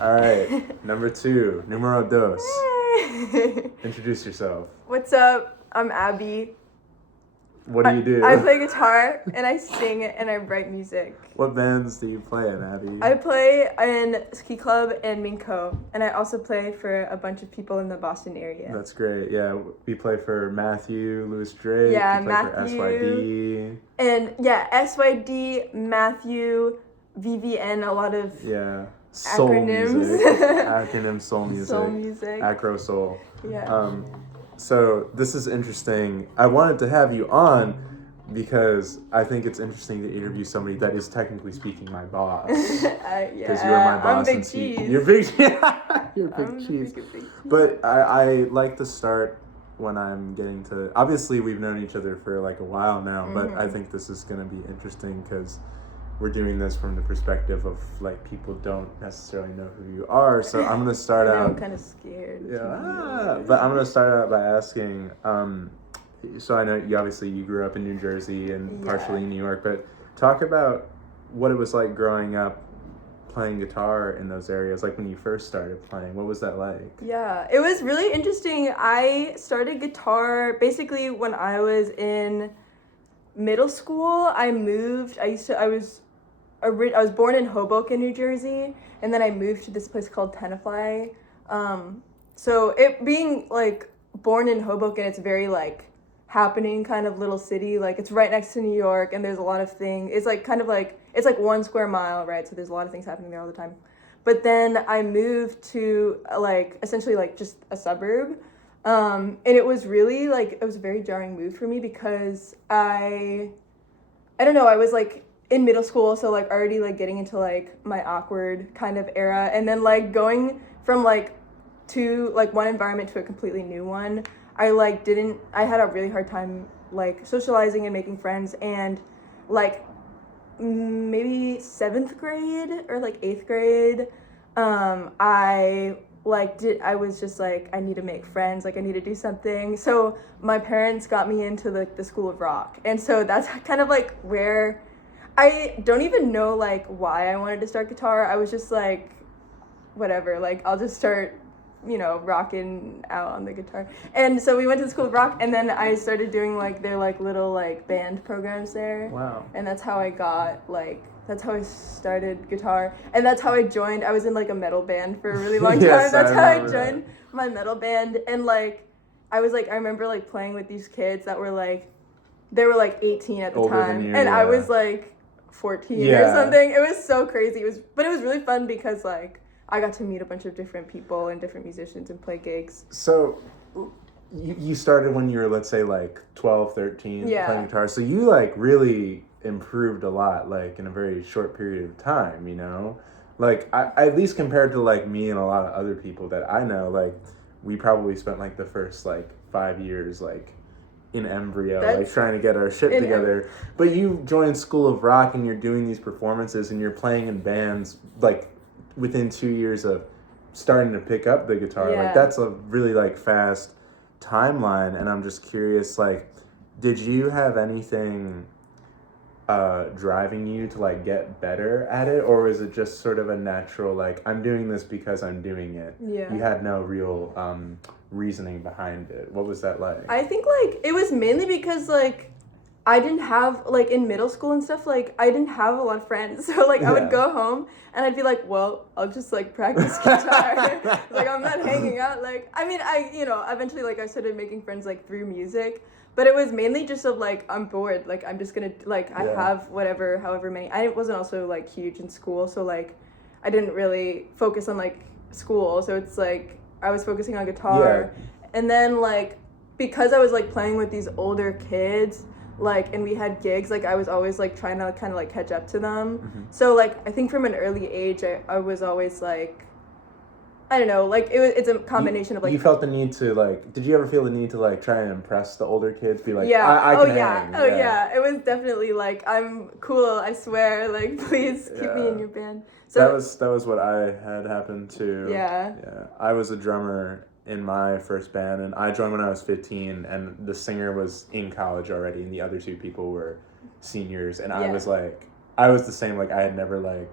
All right, number 2, numero dos. Introduce yourself. What's up? I'm Abby. What do you do? I play guitar and I sing and I write music. What bands do you play in, Abby? I play in Ski Club and MINGKO, and I also play for a bunch of people in the Boston area. That's great. Yeah, we play for Matthew, Louis Drake. Yeah, we play Matthew. for SYD. And yeah, SYD, Matthew, VVN, a lot of Soul acronyms. music. Acronym soul music. Soul music. Acro soul. Yeah. So this is interesting. I wanted to have you on because I think it's interesting to interview somebody that is technically speaking my boss. Because you're my boss. I'm Big Cheese. You're Big You're Big Cheese. But I like to start when I'm getting to... Obviously, we've known each other for like a while now, but I think this is going to be interesting because we're doing this from the perspective of like people don't necessarily know who you are. So I'm going to start out... I'm kind of scared. Yeah, but I'm going to start out by asking... so I know you grew up in New Jersey and partially in New York, but talk about what it was like growing up playing guitar in those areas, like when you first started playing. What was that like? Yeah, it was really interesting. I started guitar basically when I was in middle school. I moved. I was born in Hoboken, New Jersey, and then I moved to this place called Tenafly. So it being like born in Hoboken, it's very like happening kind of little city. Like it's right next to New York, and there's a lot of things. It's like kind of like it's like 1 square mile, right? So there's a lot of things happening there all the time. But then I moved to like essentially like just a suburb, and it was really like it was a very jarring move for me because I don't know, I was like in middle school, so like already like getting into like my awkward kind of era, and then like going from like to like one environment to a completely new one. I had a really hard time like socializing and making friends, and like maybe 7th grade or like 8th grade, I was just like, I need to make friends, like I need to do something. So my parents got me into the School of Rock, and so that's kind of like where I don't even know like why I wanted to start guitar. I was just like, whatever, like I'll just start, rocking out on the guitar. And so we went to the School of Rock, and then I started doing like their like little like band programs there. Wow. And that's how I started guitar, and that's how I joined. I was in like a metal band for a really long time. Yes, That's how I joined that. my metal band. And like I remember like playing with these kids that were like, they were like 18 at the Older time, than you, and yeah. I was like 14 or something. It was so crazy. But it was really fun because like I got to meet a bunch of different people and different musicians and play gigs. So you started when you were, let's say, like 12, 13 playing guitar. So you like really improved a lot, like in a very short period of time, Like I at least compared to like me and a lot of other people that I know, like we probably spent like the first like 5 years like in embryo, like trying to get our shit together. But you joined School of Rock and you're doing these performances and you're playing in bands like within 2 years of starting to pick up the guitar. Like that's a really like fast timeline, and I'm just curious, like, did you have anything driving you to like get better at it, or was it just sort of a natural like, I'm doing this because I'm doing it? You had no real reasoning behind it. What was that like? I think like it was mainly because like I didn't have, like, in middle school and stuff, like, I didn't have a lot of friends. So, like, I would go home, and I'd be like, well, I'll just, like, practice guitar. Like, I'm not hanging out. Like, I mean, eventually, like, I started making friends, like, through music. But it was mainly just of, like, I'm bored. Like, I'm just gonna, like, I have however many. I wasn't also, like, huge in school. So, like, I didn't really focus on, like, school. So, it's, like, I was focusing on guitar. And then, like, because I was, like, playing with these older kids, like, and we had gigs, like, I was always, like, trying to kind of, like, catch up to them. So, like, I think from an early age, I was always, like, I don't know, like, it's a combination of, like... You felt the need to, like, did you ever feel the need to, like, try and impress the older kids? Be like, I can hang. Oh, yeah. It was definitely, like, I'm cool, I swear, like, please keep me in your band. So that was what I had happened too. Yeah. I was a drummer in my first band, and I joined when I was 15, and the singer was in college already, and the other two people were seniors, and I was the same, like, I had never, like,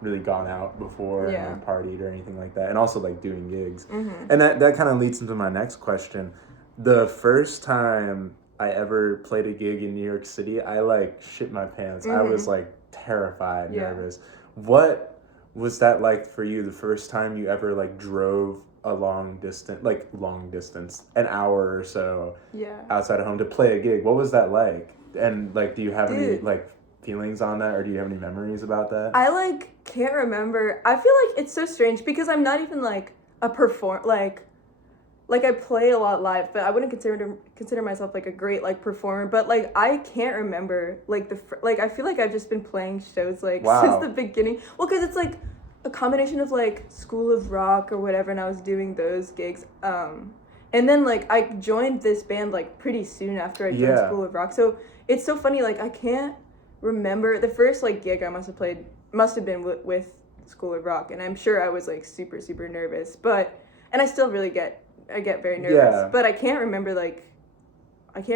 really gone out before and like, partied or anything like that, and also like doing gigs. Mm-hmm. And that kind of leads into my next question. The first time I ever played a gig in New York City, I like shit my pants. I was like terrified, nervous. What was that like for you the first time you ever like drove a long distance, an hour or so outside of home to play a gig? What was that like? And like, do you have any like feelings on that, or do you have any memories about that? I like can't remember. I feel like it's so strange because I'm not even like a like I play a lot live, but I wouldn't consider myself like a great like performer. But like I can't remember like I feel like I've just been playing shows like since the beginning. Well, because it's like a combination of like School of Rock or whatever, and I was doing those gigs. And then like I joined this band like pretty soon after I joined School of Rock. So it's so funny. Like I can't remember the first like gig I must have been with School of Rock, and I'm sure I was like super nervous. And I still really get very nervous, but I can't remember like That's the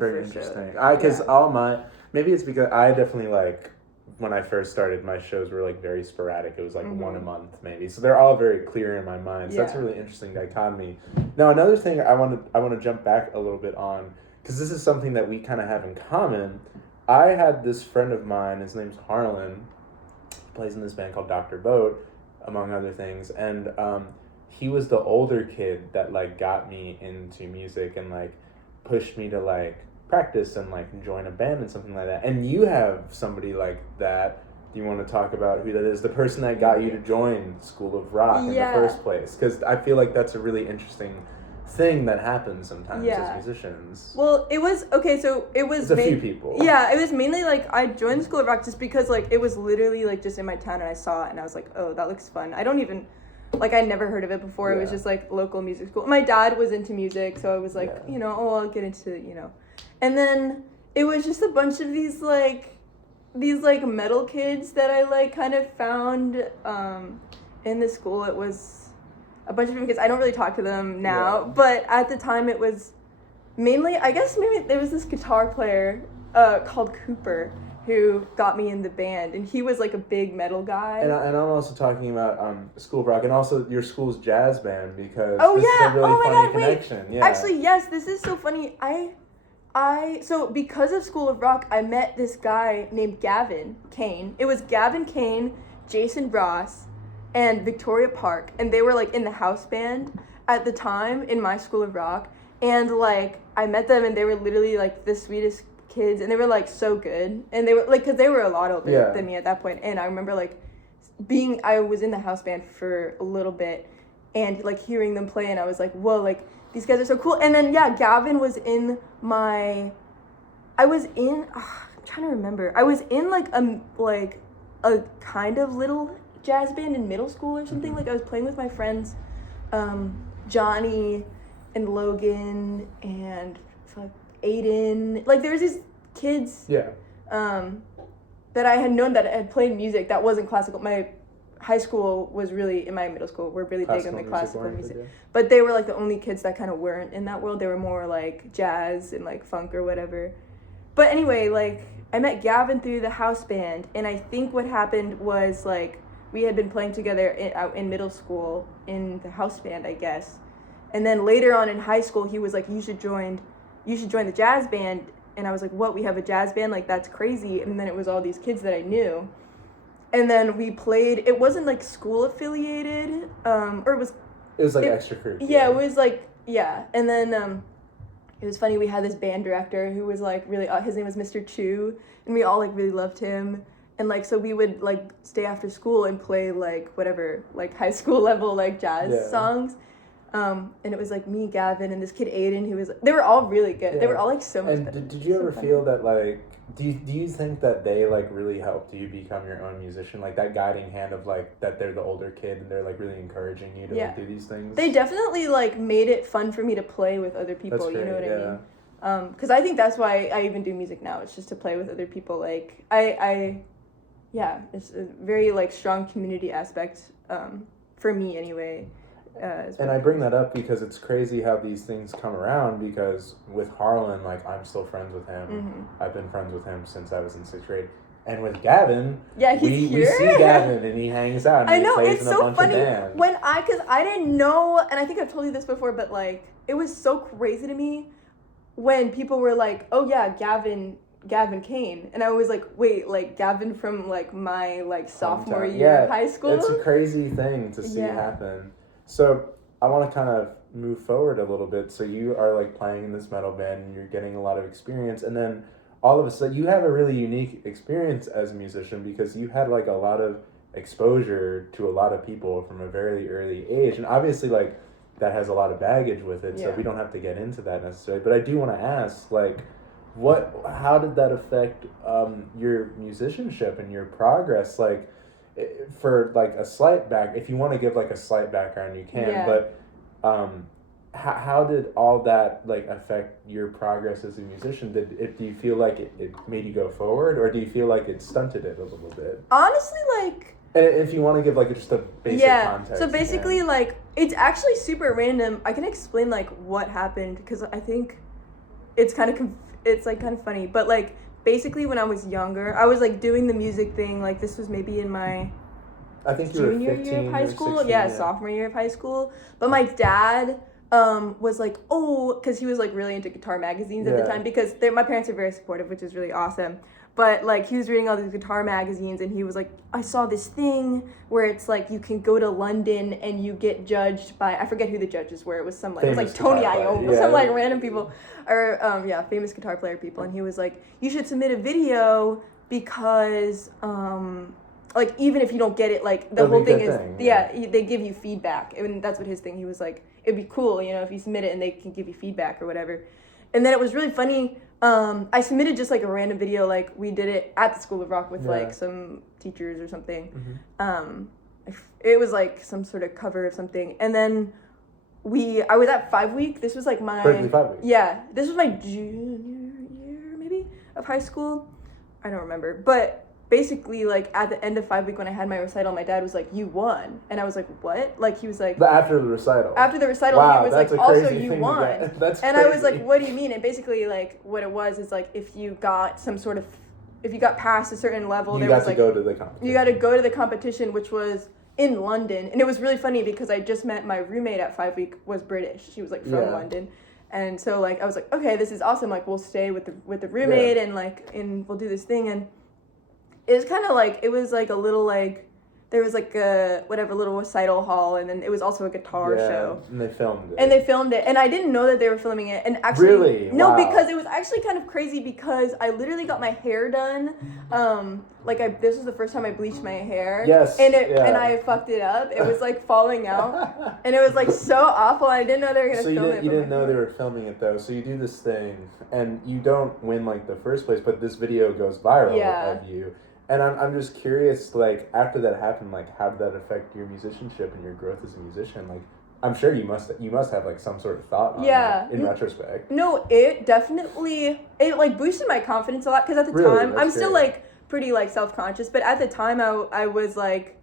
very first interesting. show. Because maybe it's because I definitely like, when I first started, my shows were like very sporadic. It was like one a month maybe. So they're all very clear in my mind. So that's a really interesting dichotomy. Now another thing I want to jump back a little bit on, because this is something that we kind of have in common. I had this friend of mine, his name's Harlan, plays in this band called Dr. Boat, among other things, and he was the older kid that like got me into music and like pushed me to like practice and like join a band and something like that. And you have somebody like that. Do you want to talk about who that is? The person that got you to join School of Rock in the first place? Because I feel like that's a really interesting thing that happens sometimes as musicians. Well, it was It's a few people. Yeah, it was mainly like I joined School of Rock just because like it was literally like just in my town, and I saw it and I was like, oh, that looks fun. I don't even like, I never heard of it before. It was just like local music school. My dad was into music, so I was like, I'll get into and then it was just a bunch of these metal kids that I like kind of found in the school. It was a bunch of different kids. I don't really talk to them now, but at the time it was mainly, I guess maybe there was this guitar player called Cooper who got me in the band, and he was like a big metal guy. And I'm also talking about School of Rock and also your school's jazz band, because this is a really funny connection. Wait. Actually, yes, this is so funny. So because of School of Rock, I met this guy named Gavin Kane. It was Gavin Kane, Jason Ross, and Victoria Park, and they were like in the house band at the time in my School of Rock. And like I met them, and they were literally like the sweetest kids, and they were like so good, and they were like, because they were a lot older than me at that point. And I remember like I was in the house band for a little bit, and like hearing them play, and I was like, whoa, like these guys are so cool. And then Gavin was in I'm trying to remember. I was in like a kind of little jazz band in middle school or something. Like I was playing with my friends, Johnny and Logan and Aiden. Like there was these kids that I had known that had played music that wasn't classical. My high school was really, in my middle school, we're really big on the classical music. But they were like the only kids that kind of weren't in that world. They were more like jazz and like funk or whatever. But anyway, like I met Gavin through the house band, and I think what happened was like we had been playing together in middle school in the house band, I guess. And then later on in high school, he was like, you should join the jazz band. And I was like, what, we have a jazz band? Like, that's crazy. And then it was all these kids that I knew. And then we played, it wasn't like school affiliated, or it was like extracurricular. Yeah, it was like, And then it was funny, we had this band director who was like really, his name was Mr. Chu, and we all like really loved him. And like, so we would like stay after school and play like whatever, like high school level like jazz songs. And it was like me, Gavin, and this kid Aiden, who was, they were all really good. Yeah. They were all like so much better. And did you ever feel that like, do you think that they like really helped you become your own musician? Like that guiding hand of like, that they're the older kid and they're like really encouraging you to like do these things? They definitely like made it fun for me to play with other people. That's great, you know what I mean? Because I think that's why I even do music now. It's just to play with other people. Like it's a very like strong community aspect for me anyway. And I bring that up because it's crazy how these things come around, because with Harlan, like I'm still friends with him. I've been friends with him since I was in 6th grade. And with Gavin, he's we here. see Gavin and he hangs out. And I know, plays it's in a so bunch funny of bands. because I didn't know, and I think I've told you this before, but like it was so crazy to me when people were like, "Oh yeah, Gavin Kane," and I was like, "Wait, like Gavin from like my like sophomore year of high school?" It's a crazy thing to see happen. So I want to kind of move forward a little bit. So you are like playing in this metal band and you're getting a lot of experience, and then all of a sudden you have a really unique experience as a musician because you had like a lot of exposure to a lot of people from a very early age, and obviously like that has a lot of baggage with it, so we don't have to get into that necessarily, but I do want to ask, like, how did that affect your musicianship and your progress? Like, for like a slight if you want to give like a slight background you can, but how did all that like affect your progress as a musician? Do you feel like it made you go forward, or do you feel like it stunted it a little bit? Honestly, like, and if you want to give like just a basic context. So basically, like, it's actually super random. I can explain like what happened because I think it's kind of funny. But like basically, when I was younger, I was like doing the music thing. Like this was maybe in my junior year of high school. 16, sophomore year of high school. But my dad was like, because he was like really into guitar magazines at the time, because my parents are very supportive, which is really awesome. But like he was reading all these guitar magazines and he was like, I saw this thing where it's like you can go to London and you get judged by, I forget who the judges were. It was some like famous, it was like Tony Iommi, some like random people, or famous guitar player people. And he was like, you should submit a video because like even if you don't get it, like the whole thing is they give you feedback, and that's what his thing. He was like, it'd be cool, if you submit it and they can give you feedback or whatever. And then it was really funny. I submitted just like a random video, like we did it at the School of Rock with like some teachers or something. It was like some sort of cover of something, and then I was at 5 Week. This was like my Berkeley 5 Week. Yeah, this was my junior year maybe of high school. I don't remember, but basically, like, at the end of 5 Week when I had my recital, my dad was like, you won. And I was like, what? Like, he was like... After the recital? After the recital, wow, he was like, also, you won. That's and crazy. I was like, what do you mean? And basically, like, what it was is, like, if you got past a certain level, you got to go to the competition. You got to go to the competition, which was in London. And it was really funny because I just met my roommate at 5 Week was British. She was, like, from London. And so, like, I was like, okay, this is awesome. Like, we'll stay with the roommate and we'll do this thing. And it was kind of like, it was like a little like, there was like a, whatever, little recital hall, and then it was also a guitar show. And they filmed it. And I didn't know that they were filming it. And actually, really? No, wow. Because it was actually kind of crazy because I literally got my hair done. This was the first time I bleached my hair. Yes. And I fucked it up. It was like falling out. And it was like so awful. I didn't know they were going to film it. You didn't know they were filming it though. So you do this thing and you don't win like the first place, but this video goes viral of you. And I'm just curious, like, after that happened, like, how did that affect your musicianship and your growth as a musician? Like, I'm sure you must have, like, some sort of thought on it in retrospect. No, it definitely, like, boosted my confidence a lot, because at the time, I'm still, like, pretty, like, self-conscious, but at the time, I was, like,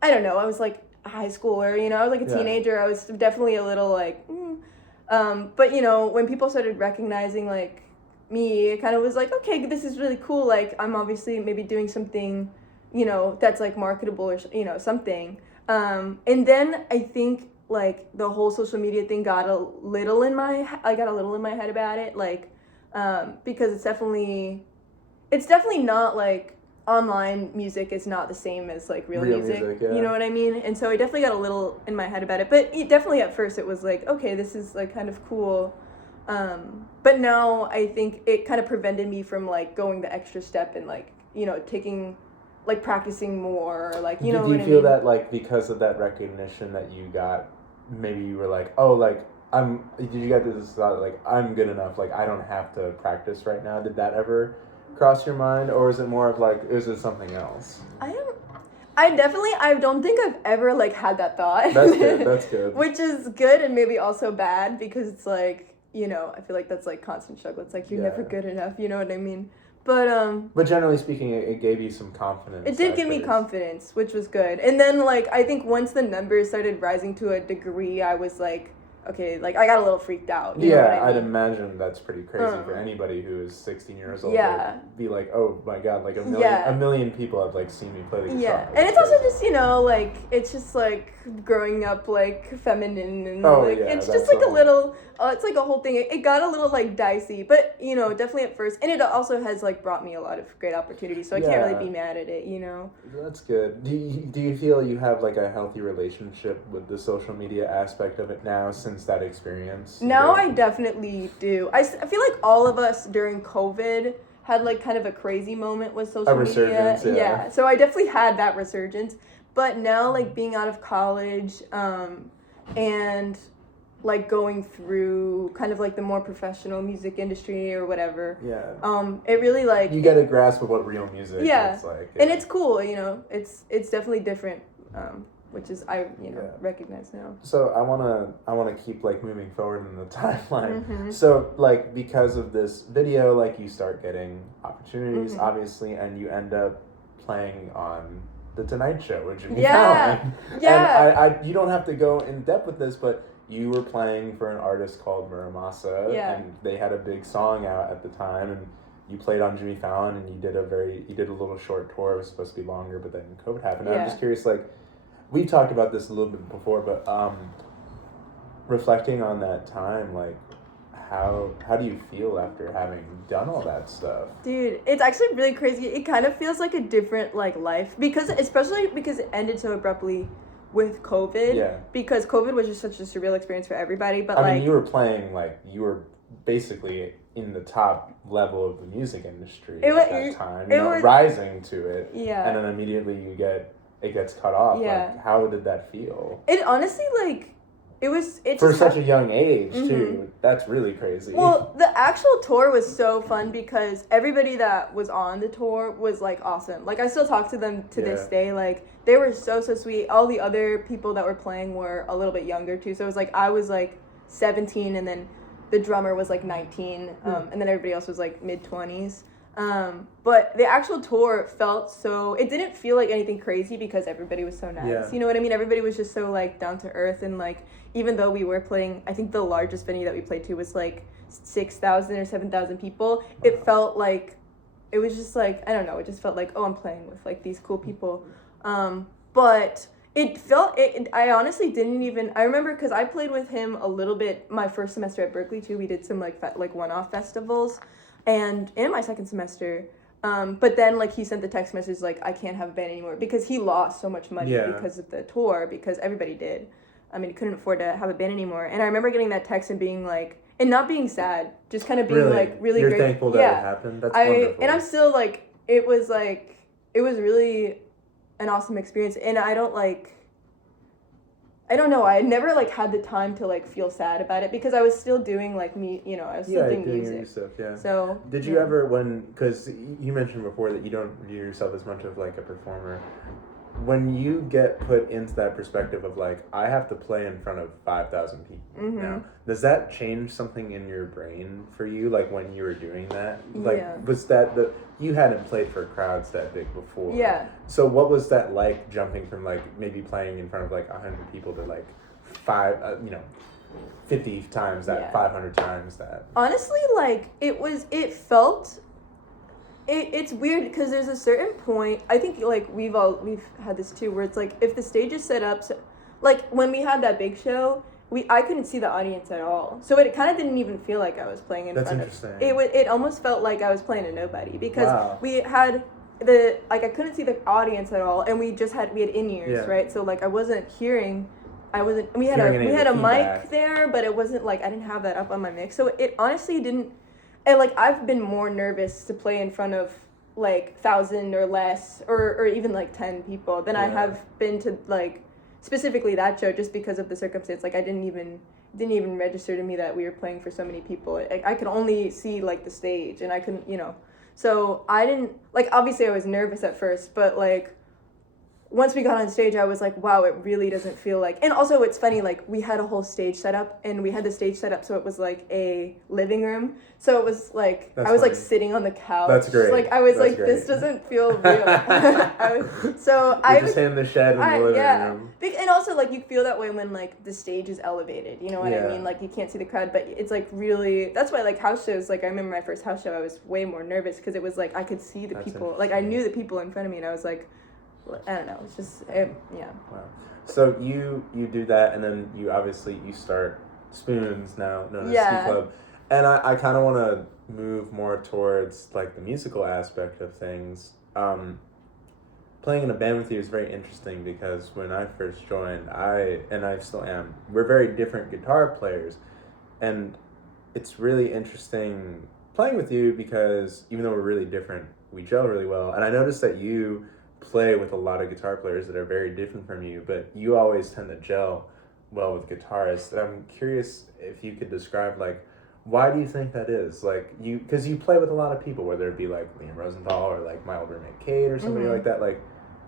I don't know, I was, like, a high schooler, I was, like, a teenager, I was definitely a little, like, but, when people started recognizing, like, me, it kind of was like, okay, this is really cool, like, I'm obviously maybe doing something, that's, like, marketable or, something, and then I think, like, the whole social media thing got a little in my head about it, like, because it's definitely not, like, online music is not the same as, like, real music you know what I mean? And so I definitely got a little in my head about it, but definitely at first it was like, okay, this is, like, kind of cool. But now I think it kind of prevented me from, like, going the extra step and, like, taking, like, practicing more, like, do you feel that, like, because of that recognition that you got, maybe you were like, oh, like, did you get this thought, like, I'm good enough, like, I don't have to practice right now? Did that ever cross your mind, or is it more of, like, is it something else? I don't think I've ever, like, had that thought. That's good. Which is good and maybe also bad, because it's, like, I feel like that's, like, constant struggle. It's like, you're never good enough, you know what I mean? But generally speaking, it gave you some confidence. It did give me confidence, which was good. And then, like, I think once the numbers started rising to a degree, I was like, okay, like I got a little freaked out. You know what I mean? I'd imagine that's pretty crazy for anybody who is 16 years old. Yeah. To be like, oh my god, like a million people have like seen me play the guitar. Yeah, and it's also just, you know, like, it's just like growing up like feminine and it's just like a little, it's like a whole thing. It got a little like dicey, but you know, definitely at first, and it also has like brought me a lot of great opportunities, so I can't really be mad at it, you know. That's good. Do you feel you have like a healthy relationship with the social media aspect of it now since that experience? Now I definitely do. I feel like all of us during COVID had like kind of a crazy moment with social media. Yeah. So I definitely had that resurgence. But now like being out of college, and like going through kind of like the more professional music industry or whatever. Yeah. It really like you get a grasp of what real music is like. Yeah. And it's cool, you know. It's definitely different. Which is recognize now. So I wanna keep like moving forward in the timeline. Mm-hmm. So like because of this video, like you start getting opportunities, obviously, and you end up playing on The Tonight Show with Jimmy Fallon. Yeah. And you don't have to go in depth with this, but you were playing for an artist called Muramasa, and they had a big song out at the time, and you played on Jimmy Fallon, and you did a little short tour. It was supposed to be longer, but then COVID happened. I'm just curious, like. We talked about this a little bit before, but reflecting on that time, like, how do you feel after having done all that stuff? Dude, it's actually really crazy. It kind of feels like a different, like, life. Especially because it ended so abruptly with COVID. Yeah. Because COVID was just such a surreal experience for everybody. But I mean, you were playing, like, you were basically in the top level of the music industry at that time. Rising to it. Yeah. And then immediately it gets cut off. Yeah. Like, how did that feel? It honestly, like, it for such a young age, too. That's really crazy. Well, the actual tour was so fun because everybody that was on the tour was, like, awesome. Like, I still talk to them to this day. Like, they were so sweet. All the other people that were playing were a little bit younger, too. So it was, like, I was, like, 17, and then the drummer was, like, 19, and then everybody else was, like, mid-20s. But the actual tour it didn't feel like anything crazy because everybody was so nice. Yeah. You know what I mean? Everybody was just so like down to earth, and like even though we were playing, I think the largest venue that we played to was like 6,000 or 7,000 people. It felt like it was just like, I don't know, it just felt like, oh, I'm playing with like these cool people. But I honestly didn't even, I remember because I played with him a little bit my first semester at Berkeley too. We did some like one-off festivals. And in my second semester, but then like he sent the text message like, I can't have a band anymore, because he lost so much money because of the tour, because everybody did. I mean, he couldn't afford to have a band anymore. And I remember getting that text and being like, and not being sad, just kind of being like really You're grateful. Thankful that it happened. That's wonderful. And I'm still like, it was really an awesome experience. And I don't know, I never like had the time to like feel sad about it because I was still doing like I was still doing music. Stuff, yeah. So did you ever, because you mentioned before that you don't view yourself as much of like a performer, when you get put into that perspective of like, I have to play in front of 5,000 people now, does that change something in your brain for you, like when you were doing that? Like, was that you hadn't played for crowds that big before. Yeah. So what was that like, jumping from like maybe playing in front of like 100 people to like 50 times that, 500 times that? Honestly, like it's weird because there's a certain point, I think like we've had this too, where it's like if the stage is set up, like when we had that big show, I couldn't see the audience at all, so it kind of didn't even feel like I was playing in front of. That's interesting. It almost felt like I was playing to nobody because we had I couldn't see the audience at all, and we had in-ears, right? So like I wasn't hearing. We had a mic there, but it wasn't like I didn't have that up on my mix, so it honestly didn't. And like I've been more nervous to play in front of like 1,000 or less, or even like 10 people than I have been to like specifically that show, just because of the circumstance. Like I didn't even register to me that we were playing for so many people. I could only see like the stage, and I couldn't, so I didn't, like, obviously I was nervous at first, but like once we got on stage, I was like, wow, it really doesn't feel like, and also it's funny, like we had a whole stage set up, and we had the stage set up so it was like a living room. So it was like, I was like sitting on the couch. That's great. Like I was That's like, great. this doesn't feel real. You're just in the shed in the living room. And also like you feel that way when like the stage is elevated, you know what I mean? Like you can't see the crowd, but it's like really, that's why like house shows, like I remember my first house show, I was way more nervous because it was like I could see the people, like I knew the people in front of me, and I was like, I don't know. It's just, yeah. Wow. So you do that, and then you start Spoons, now known as Ski Club, and I kind of want to move more towards like the musical aspect of things. Playing in a band with you is very interesting because when I first joined, I still am, we're very different guitar players, and it's really interesting playing with you because even though we're really different, we gel really well. And I noticed that you play with a lot of guitar players that are very different from you, but you always tend to gel well with guitarists. And I'm curious if you could describe, like, why do you think that is? Like, because you play with a lot of people, whether it be like Liam Rosenthal or like my old roommate Kate or somebody like that, like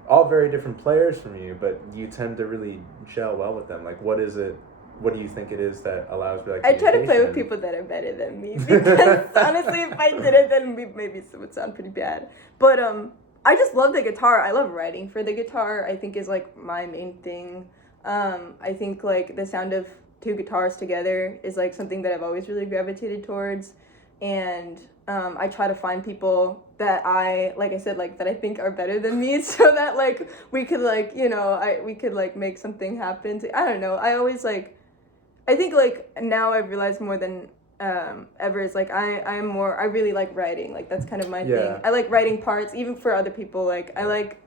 all very different players from you, but you tend to really gel well with them. Like, what is it? What do you think it is that allows for like? I try to play with people that are better than me because honestly, if I didn't, then maybe it would sound pretty bad. But I just love the guitar. I love writing for the guitar. I think is like my main thing. I think like the sound of two guitars together is like something that I've always really gravitated towards, and I try to find people that like I said, like that I think are better than me, so that like we could like, you know, we could like make something happen. I don't know. I think like now I've realized more than ever is like I really like writing. Like that's kind of my thing. I like writing parts even for other people. Like I like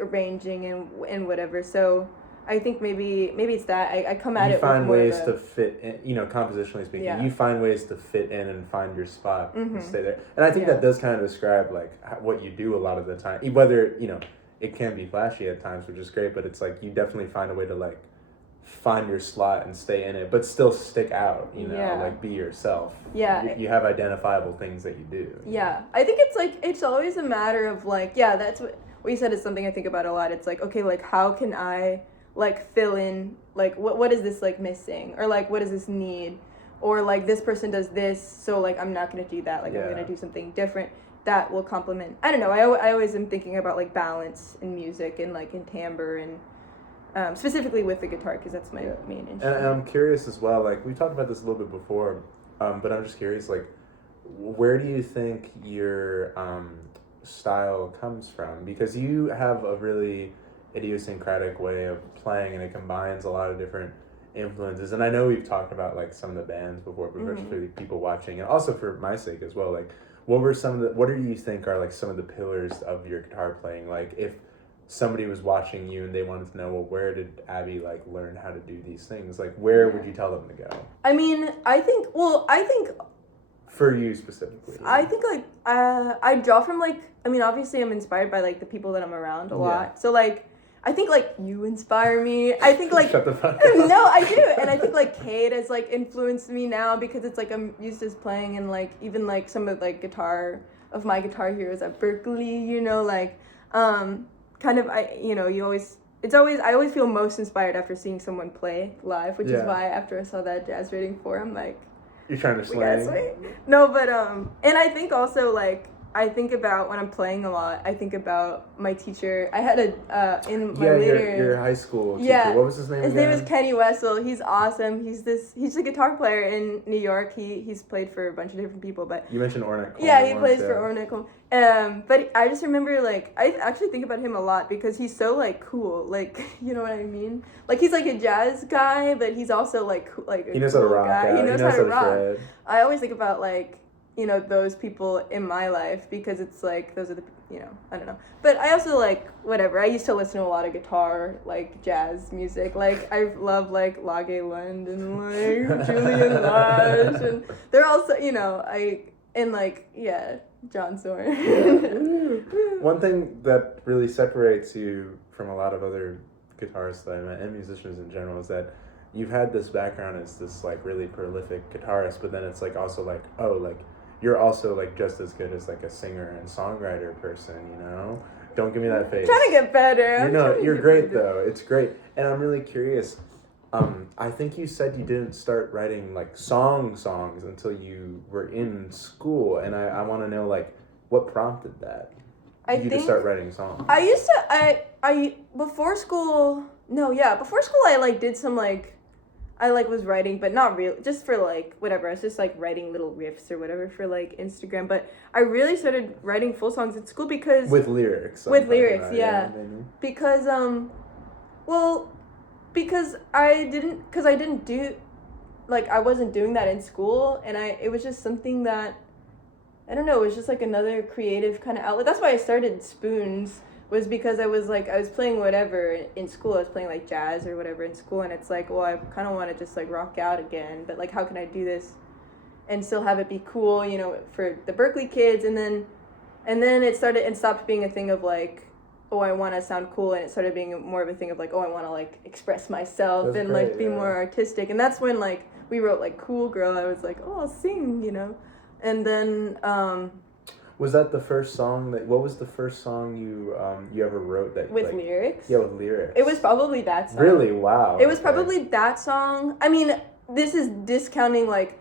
arranging and whatever. So I think maybe it's that I come at it. You find ways to fit in, you know, compositionally speaking. Yeah. You find ways to fit in and find your spot and stay there. And I think that does kind of describe like what you do a lot of the time. Whether, you know, it can be flashy at times, which is great, but it's like you definitely find a way to like find your slot and stay in it, but still stick out, you know, like be yourself. Yeah. You have identifiable things that you do. Yeah. I think it's like, it's always a matter of like, that's what you said is something I think about a lot. It's like, okay, like how can I like fill in, like what is this like missing, or like what does this need, or like this person does this, so like I'm not going to do that, like I'm going to do something different that will complement. I don't know, I always am thinking about like balance in music and like in timbre and specifically with the guitar, because that's my main interest. And I'm curious as well, like we talked about this a little bit before, but I'm just curious, like where do you think your style comes from? Because you have a really idiosyncratic way of playing, and it combines a lot of different influences. And I know we've talked about like some of the bands before, but for people watching, and also for my sake as well, like what do you think are like some of the pillars of your guitar playing? Like if somebody was watching you and they wanted to know, well, where did Abby like learn how to do these things? Like where would you tell them to go? I mean, I think for you specifically, I think like I draw from like, I mean, obviously I'm inspired by like the people that I'm around a lot. So like I think like you inspire me. I think like shut the fuck up. No, I do. And I think like Kate has like influenced me now, because it's like I'm used to playing, and like even like some of like my guitar heroes at Berkeley, you know, like kind of I always feel most inspired after seeing someone play live, which is why after I saw that Jazz Rating 4, I'm like, you're trying to swing. No, but and I think also like I think about when I'm playing a lot, I think about my teacher. I had in my later... your high school teacher. What was his name again? His name is Kenny Wessel. He's awesome. He's a guitar player in New York. He's played for a bunch of different people, but... You mentioned Ornette Coleman. Yeah, he plays for Ornette Coleman. But I just remember, like, I actually think about him a lot because he's so, like, cool. Like, you know what I mean? Like, he's, like, a jazz guy, but he's also, like a he knows how to rock guy. He knows how to rock. Shred. I always think about, like, you know, those people in my life, because it's like those are the, you know, I don't know. But I also like whatever. I used to listen to a lot of guitar, like jazz music. Like I love like Lage Lund and like Julian Lage, and they're also, you know, John Zorn. One thing that really separates you from a lot of other guitarists that I met, and musicians in general, is that you've had this background as this like really prolific guitarist, but then it's like also like, oh, like you're also like just as good as like a singer and songwriter person, you know? Don't give me that face. I'm trying to get better. You're great though. It's great. And I'm really curious. I think you said you didn't start writing like songs until you were in school, and I want to know like what prompted that. To start writing songs. I used to before school. No, yeah, before school I like did some like. I like was writing, but not real, just for like whatever. I was just like writing little riffs or whatever for like Instagram. But I really started writing full songs at school because with lyrics. Yeah. Because because I didn't do, like I wasn't doing that in school, and it was just something that, I don't know, it was just like another creative kind of outlet. That's why I started Spoons. Was because I was playing whatever in school. I was playing like jazz or whatever in school, and it's like, well, I kind of want to just like rock out again, but like how can I do this and still have it be cool, you know, for the Berkeley kids? And then it started and stopped being a thing of like, oh, I want to sound cool, and it started being more of a thing of like, oh, I want to like express myself and like be more artistic. And that's when like we wrote like Cool Girl. I was like, oh, I'll sing, you know. And then was that the first song what was the first song you ever wrote that with like, lyrics? Yeah, with lyrics. It was probably that song. Really? Wow. It was probably that song. I mean, this is discounting like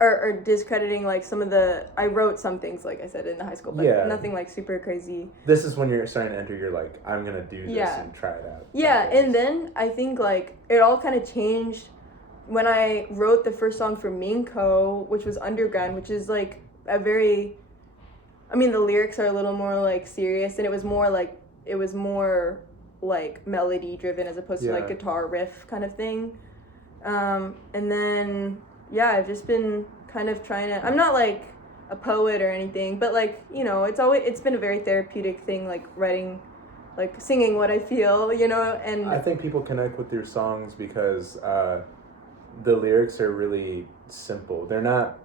or discrediting like some of the, I wrote some things like I said in the high school, but nothing like super crazy. This is when you're starting to enter, you're like, I'm gonna do this and try it out. Yeah, and then I think like it all kind of changed when I wrote the first song for MINGKO, which was Underground, which is like a very, I mean, the lyrics are a little more like serious, and it was more like melody driven as opposed to like guitar riff kind of thing. And then I've just been kind of trying to, I'm not like a poet or anything, but like, you know, it's been a very therapeutic thing, like writing, like singing what I feel, you know. And I think people connect with your songs because the lyrics are really simple. They're not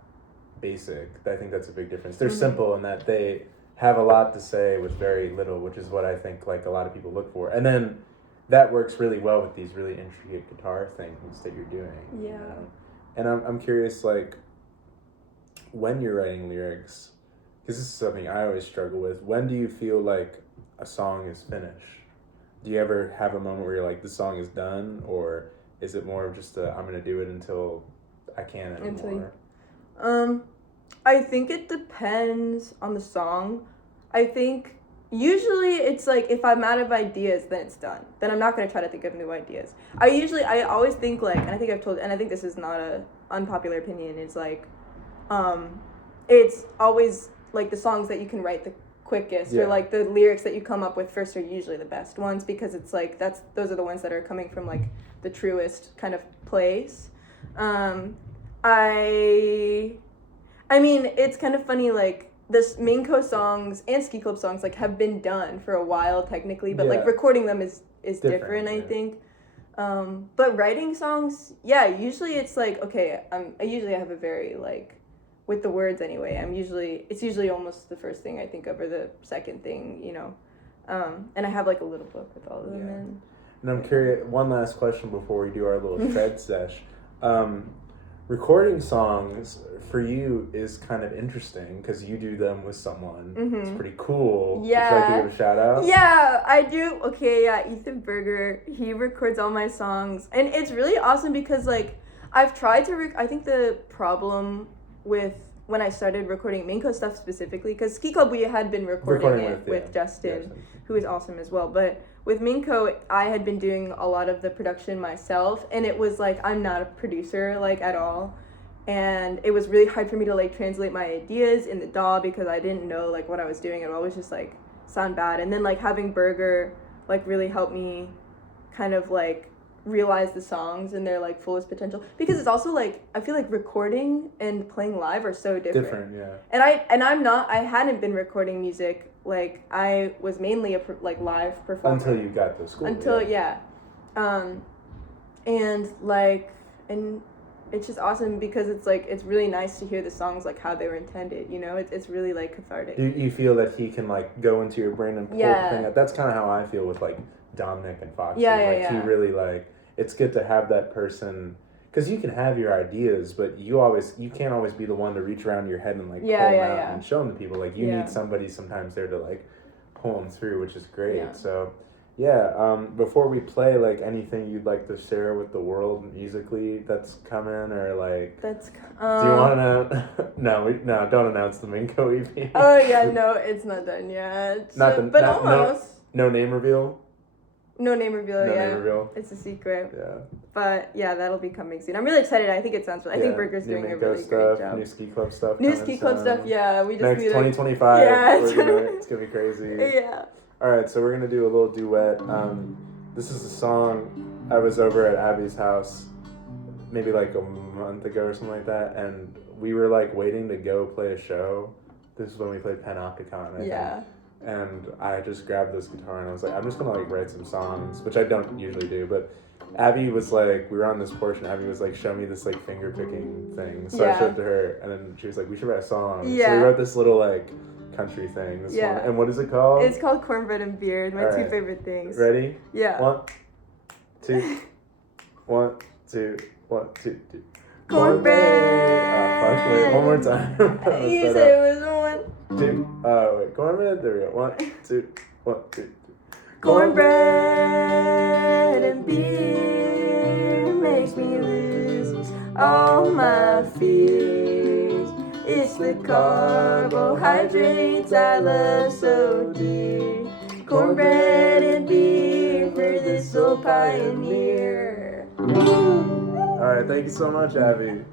basic. I think that's a big difference. They're simple in that they have a lot to say with very little, which is what I think like a lot of people look for. And then that works really well with these really intricate guitar things that you're doing. Yeah. You know? And I'm curious, like, when you're writing lyrics, because this is something I always struggle with, when do you feel like a song is finished? Do you ever have a moment where you're like, the song is done? Or is it more of just I'm going to do it until I can't anymore? I think it depends on the song. I think usually it's like if I'm out of ideas, then it's done. Then I'm not going to try to think of new ideas. I always think like, and I think I've told, and I think this is not a unpopular opinion, is like, it's always like the songs that you can write the quickest or like the lyrics that you come up with first are usually the best ones, because it's like those are the ones that are coming from like the truest kind of place. I mean, it's kind of funny, like, this MINGKO songs and Ski Club songs, like, have been done for a while, technically, but, like, recording them is different, I think. But writing songs, usually it's, like, okay, I usually have a very, like, with the words anyway, it's usually almost the first thing I think of, or the second thing, you know. And I have, like, a little book with all of them in. And I'm curious, one last question before we do our little shred sesh. Recording songs for you is kind of interesting because you do them with someone. It's pretty cool. Yeah. Would you like to give a shout out? Yeah, I do. Okay, Ethan Berger, he records all my songs. And it's really awesome because, like, I've tried to, I think the problem with when I started recording MINGKO stuff specifically, because Ski Club we had been recording it with Justin, who is awesome as well. But with MINGKO, I had been doing a lot of the production myself, and it was like, I'm not a producer, like, at all. And it was really hard for me to, like, translate my ideas in the DAW because I didn't know, like, what I was doing. It would always just, like, sound bad. And then, like, having Berger, like, really helped me kind of, like, realize the songs and their, like, fullest potential. Because it's also, like, I feel like recording and playing live are so different. And I hadn't been recording music. Like, I was mainly a live performer. Until you got to school. And like, and it's just awesome because it's like, it's really nice to hear the songs like how they were intended, you know. It's really like cathartic. Do you feel that he can like go into your brain and pull the thing out? That's kind of how I feel with like Dominic and Foxy. He really like, it's good to have that person. Because you can have your ideas, but you can't always be the one to reach around your head and like pull them out and show them to people. Like you need somebody sometimes there to like pulling through, which is great. Yeah. So, yeah. Before we play, like anything you'd like to share with the world musically that's coming, or like. Do you want to? No, don't announce the MINGKO EP. Oh yeah, no, it's not done yet. But almost. No name reveal. No name reveal. No yeah. name reveal. It's a secret. Yeah. But yeah, that'll be coming soon. I'm really excited. I think it sounds. I think Burger's doing a really great job. New ski club stuff. New ski club stuff. Yeah, we just next need 2025. Yeah, it's gonna be crazy. Yeah. All right, so we're gonna do a little duet. This is a song. I was over at Abby's house, maybe like a month ago or something like that, and we were like waiting to go play a show. This is when we played Panopticon, I think. And I just grabbed this guitar and I was like, I'm just gonna like write some songs, which I don't usually do, but Abby was like, we were on this portion, Abby was like, show me this like finger picking thing. So I showed it to her and then she was like, we should write a song. Yeah. So we wrote this little like country thing. This one. And what is it called? It's called Cornbread and Beer. My two favorite things. Ready? Yeah. 1, 2, 1, 2, 1, 2, 2. Cornbread. Wait, one more time. You said it was 1, 2. Wait, cornbread. There we go. 1, 2, 1, 2, 2. Cornbread and beer makes me lose all my fears. It's the carbohydrates I love so dear. Cornbread and beer for this old pioneer. All right, thank you so much, Abby.